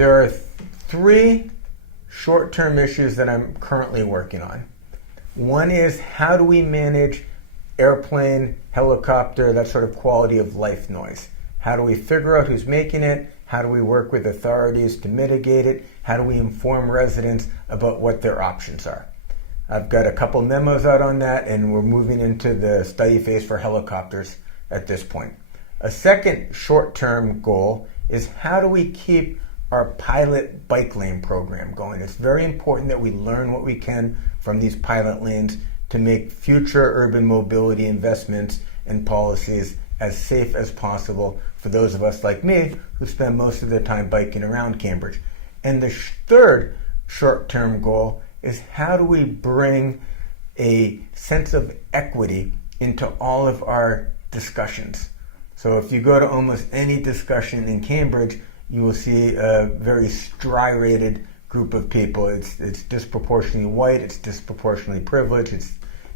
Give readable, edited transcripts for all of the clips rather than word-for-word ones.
there are three short-term issues that I'm currently working on. One is, how do we manage airplane, helicopter, that sort of quality of life noise? How do we figure out who's making it? How do we work with authorities to mitigate it? How do we inform residents about what their options are? I've got a couple memos out on that, and we're moving into the study phase for helicopters at this point. A second short-term goal is, how do we keep our pilot bike lane program going? It's very important that we learn what we can from these pilot lanes to make future urban mobility investments and policies as safe as possible for those of us like me who spend most of their time biking around Cambridge. And the third short-term goal is, how do we bring a sense of equity into all of our discussions? So if you go to almost any discussion in Cambridge, you will see a very striated group of people. It's disproportionately white, it's disproportionately privileged, it's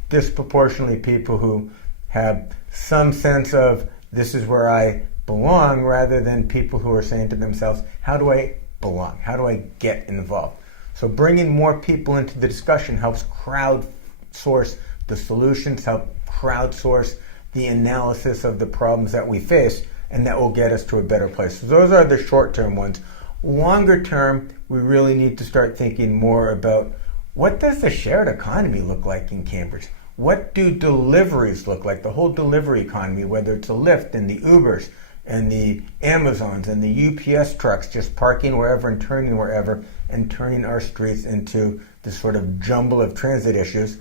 disproportionately people who have some sense of, this is where I belong, rather than people who are saying to themselves, how do I belong? How do I get involved? So bringing more people into the discussion helps crowdsource the solutions, help crowdsource the analysis of the problems that we face, and that will get us to a better place. So those are the short-term ones. Longer term, we really need to start thinking more about, what does the shared economy look like in Cambridge? What do deliveries look like? The whole delivery economy, whether it's a Lyft and the Ubers and the Amazons and the UPS trucks just parking wherever and turning wherever and turning our streets into this sort of jumble of transit issues.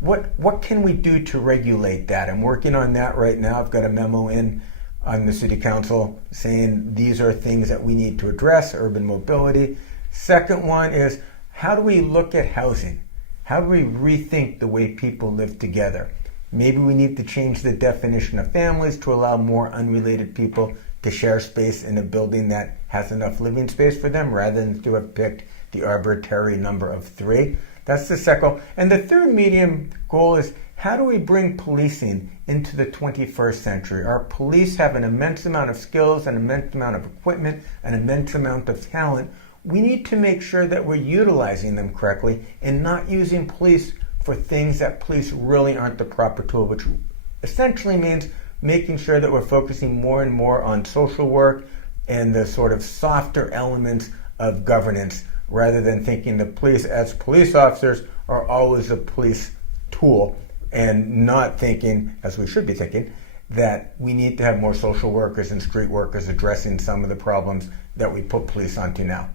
What can we do to regulate that? I'm working on that right now. I've got a memo in on the City Council saying these are things that we need to address, urban mobility. Second one is, how do we look at housing? How do we rethink the way people live together? Maybe we need to change the definition of families to allow more unrelated people to share space in a building that has enough living space for them, rather than to have picked the arbitrary number of 3. That's the second. And the third medium goal is, how do we bring policing into the 21st century? Our police have an immense amount of skills, an immense amount of equipment, an immense amount of talent. We need to make sure that we're utilizing them correctly and not using police for things that police really aren't the proper tool, which essentially means making sure that we're focusing more and more on social work and the sort of softer elements of governance, rather than thinking the police as police officers are always a police tool, and not thinking, as we should be thinking, that we need to have more social workers and street workers addressing some of the problems that we put police onto now.